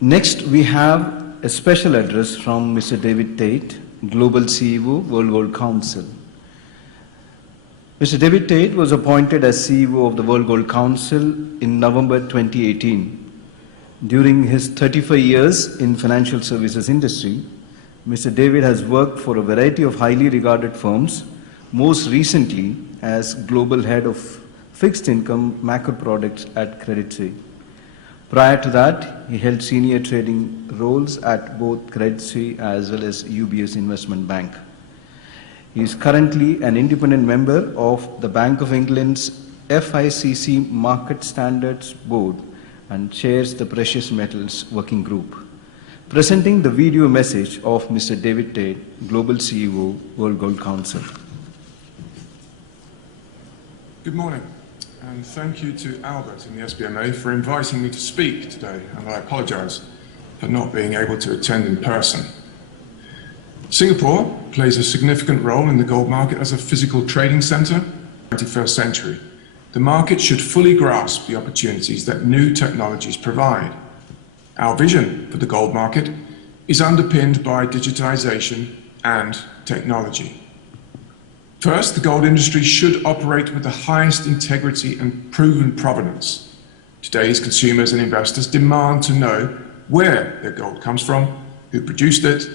Next, we have a special address from Mr. David Tait, Global CEO, World Gold Council. Mr. David Tait was appointed as CEO of the World Gold Council in November 2018. During his 35 years in financial services industry, Mr. David has worked for a variety of highly regarded firms, most recently as Global Head of Fixed Income Macro Products at Credit Suisse. Prior to that, he held senior trading roles at both Credit Suisse as well as UBS Investment Bank. He is currently an independent member of the Bank of England's FICC Market Standards Board and chairs the Precious Metals Working Group. Presenting the video message of Mr. David Tait, Global CEO, World Gold Council. Good morning, and thank you to Albert in the SBMA for inviting me to speak today, and I apologise for not being able to attend in person. Singapore plays a significant role in the gold market as a physical trading centre in the 21st century. The market should fully grasp the opportunities that new technologies provide. Our vision for the gold market is underpinned by digitisation and technology. First, the gold industry should operate with the highest integrity and proven provenance. Today's consumers and investors demand to know where their gold comes from, who produced it,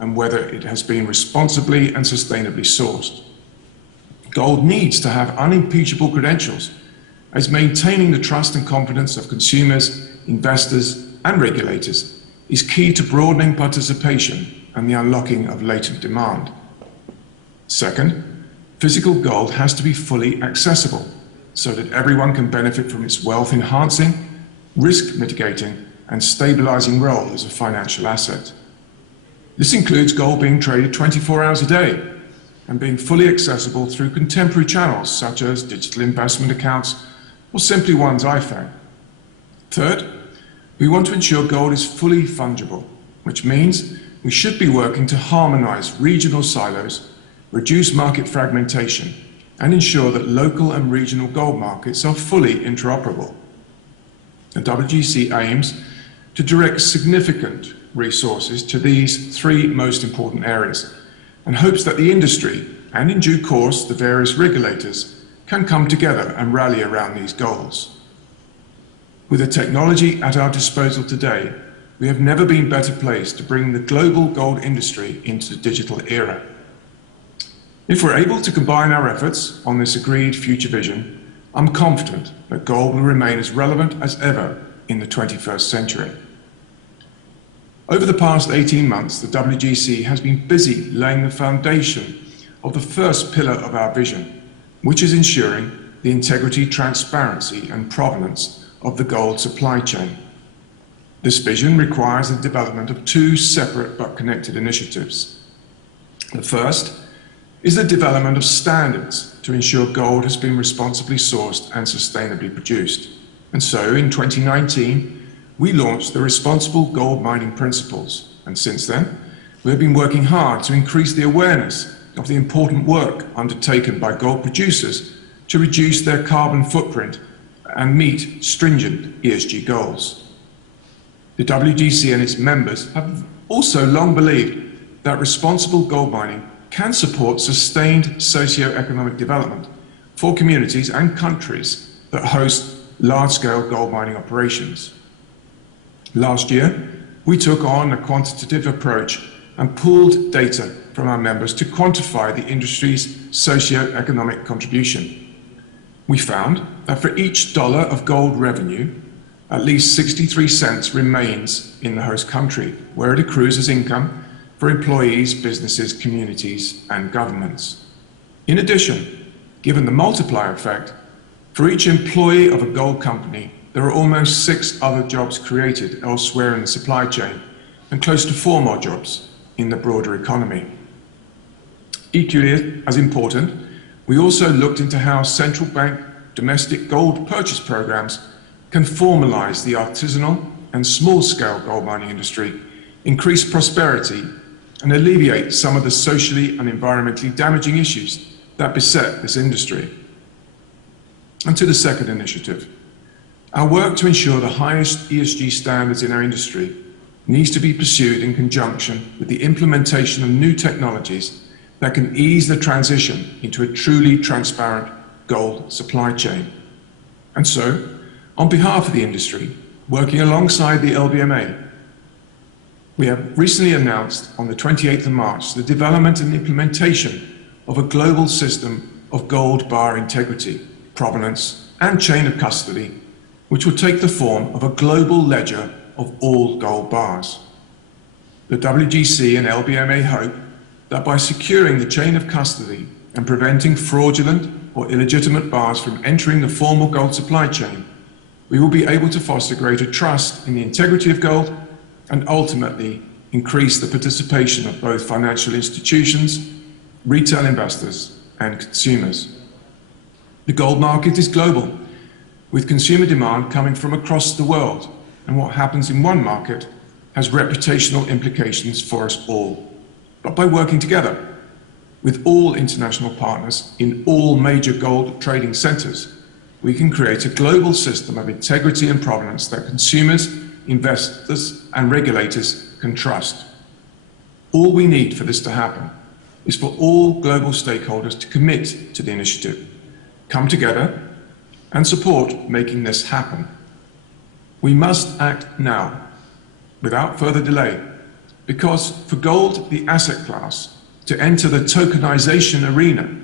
and whether it has been responsibly and sustainably sourced. Gold needs to have unimpeachable credentials, as maintaining the trust and confidence of consumers, investors, and regulators is key to broadening participation and the unlocking of latent demand. Second, physical gold has to be fully accessible so that everyone can benefit from its wealth-enhancing, risk-mitigating, and stabilizing role as a financial asset. This includes gold being traded 24 hours a day and being fully accessible through contemporary channels such as digital investment accounts or simply one's iPhone. Third, we want to ensure gold is fully fungible, which means we should be working to harmonize regional silos, reduce market fragmentation, and ensure that local and regional gold markets are fully interoperable. The WGC aims to direct significant resources to these three most important areas and hopes that the industry, and in due course the various regulators, can come together and rally around these goals. With the technology at our disposal today, we have never been better placed to bring the global gold industry into the digital era. If we're able to combine our efforts on this agreed future vision, I'm confident that gold will remain as relevant as ever in the 21st century. Over the past 18 months, the WGC has been busy laying the foundation of the first pillar of our vision, which is ensuring the integrity, transparency, and provenance of the gold supply chain. This vision requires the development of two separate but connected initiatives. The first is the development of standards to ensure gold has been responsibly sourced and sustainably produced. And so in 2019, we launched the Responsible Gold Mining Principles, and since then, we have been working hard to increase the awareness of the important work undertaken by gold producers to reduce their carbon footprint and meet stringent ESG goals. The WGC and its members have also long believed that responsible gold mining can support sustained socio-economic development for communities and countries that host large-scale gold mining operations. Last year, we took on a quantitative approach and pooled data from our members to quantify the industry's socio-economic contribution. We found that for each dollar of gold revenue, at least 63 cents remains in the host country, where it accrues as income for employees, businesses, communities, and governments. In addition, given the multiplier effect, for each employee of a gold company, there are almost 6 other jobs created elsewhere in the supply chain, and close to 4 more jobs in the broader economy. Equally as important, we also looked into how central bank domestic gold purchase programs can formalize the artisanal and small-scale gold mining industry, increase prosperity, and alleviate some of the socially and environmentally damaging issues that beset this industry. And to the second initiative. Our work to ensure the highest ESG standards in our industry needs to be pursued in conjunction with the implementation of new technologies that can ease the transition into a truly transparent gold supply chain. And so, on behalf of the industry, working alongside the LBMA, we have recently announced on the 28th of March the development and implementation of a global system of gold bar integrity, provenance, and chain of custody, which will take the form of a global ledger of all gold bars. The WGC and LBMA hope that by securing the chain of custody and preventing fraudulent or illegitimate bars from entering the formal gold supply chain, we will be able to foster greater trust in the integrity of gold and ultimately increase the participation of both financial institutions, retail investors, and consumers. The gold market is global, with consumer demand coming from across the world, and what happens in one market has reputational implications for us all. But by working together with all international partners in all major gold trading centers, we can create a global system of integrity and provenance that consumers, investors, and regulators can trust. All we need for this to happen is for all global stakeholders to commit to the initiative, come together, and support making this happen. We must act now, without further delay, because for gold, the asset class, to enter the tokenization arena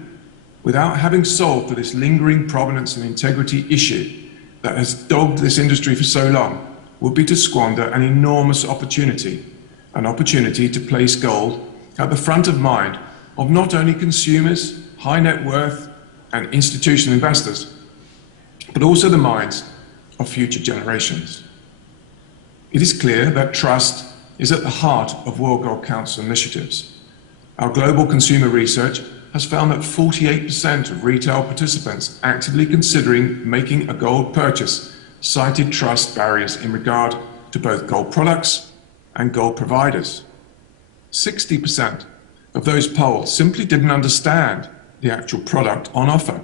without having solved for this lingering provenance and integrity issue that has dogged this industry for so long, would be to squander an enormous opportunity, an opportunity to place gold at the front of mind of not only consumers, high net worth, and institutional investors, but also the minds of future generations. It is clear that trust is at the heart of World Gold Council initiatives. Our global consumer research has found that 48% of retail participants actively considering making a gold purchase cited trust barriers in regard to both gold products and gold providers. 60% of those polled simply didn't understand the actual product on offer.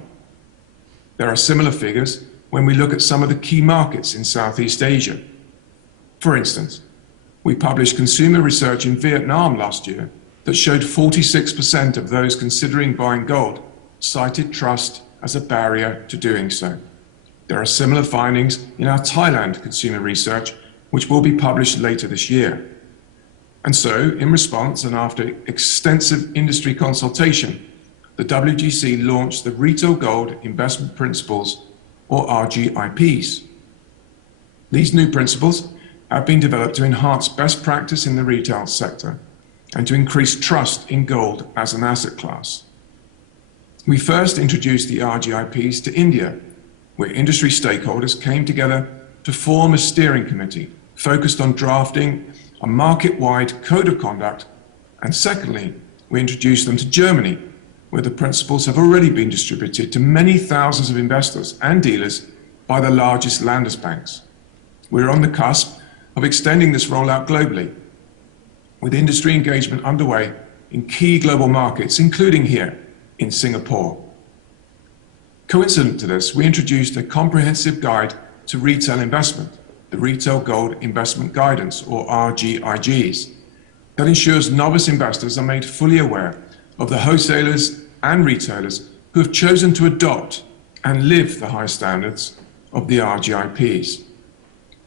There are similar figures when we look at some of the key markets in Southeast Asia. For instance, we published consumer research in Vietnam last year that showed 46% of those considering buying gold cited trust as a barrier to doing so. There are similar findings in our Thailand consumer research, which will be published later this year. And so, in response and after extensive industry consultation, the WGC launched the Retail Gold Investment Principles, or RGIPs. These new principles have been developed to enhance best practice in the retail sector and to increase trust in gold as an asset class. We first introduced the RGIPs to India, where industry stakeholders came together to form a steering committee focused on drafting a market-wide code of conduct, and secondly, we introduced them to Germany, where the principles have already been distributed to many thousands of investors and dealers by the largest Landesbanks. We're on the cusp of extending this rollout globally, with industry engagement underway in key global markets, including here in Singapore. Coincident to this, we introduced a comprehensive guide to retail investment, the Retail Gold Investment Guidance, or RGIGs, that ensures novice investors are made fully aware of the wholesalers and retailers who have chosen to adopt and live the high standards of the RGIPs.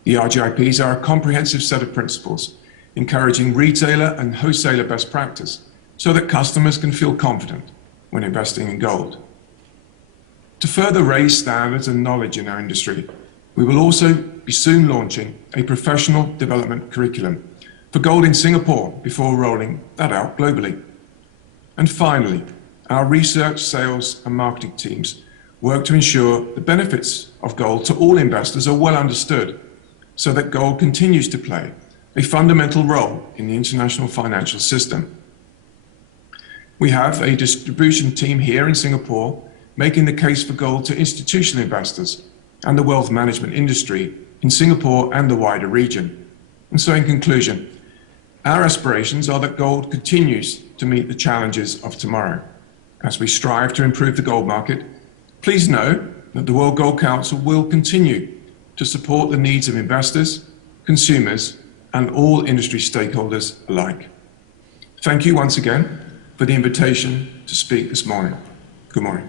The RGIPs are a comprehensive set of principles encouraging retailer and wholesaler best practice so that customers can feel confident when investing in gold. To further raise standards and knowledge in our industry, we will also be soon launching a professional development curriculum for gold in Singapore before rolling that out globally. And finally, our research, sales, and marketing teams work to ensure the benefits of gold to all investors are well understood so that gold continues to play a fundamental role in the international financial system. We have a distribution team here in Singapore making the case for gold to institutional investors and the wealth management industry in Singapore and the wider region. And so in conclusion, our aspirations are that gold continues to meet the challenges of tomorrow. As we strive to improve the gold market, please know that the World Gold Council will continue to support the needs of investors, consumers, and all industry stakeholders alike. Thank you once again for the invitation to speak this morning. Good morning.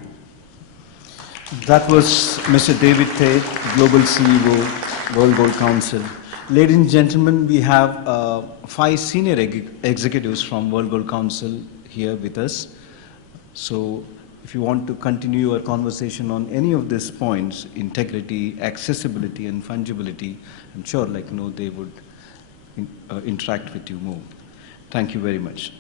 That was Mr. David Tait, Global CEO, World Gold Council. Ladies and gentlemen, we have 5 senior executives from World Gold Council here with us. So if you want to continue your conversation on any of these points, integrity, accessibility, and fungibility, I'm sure they would interact with you more. Thank you very much.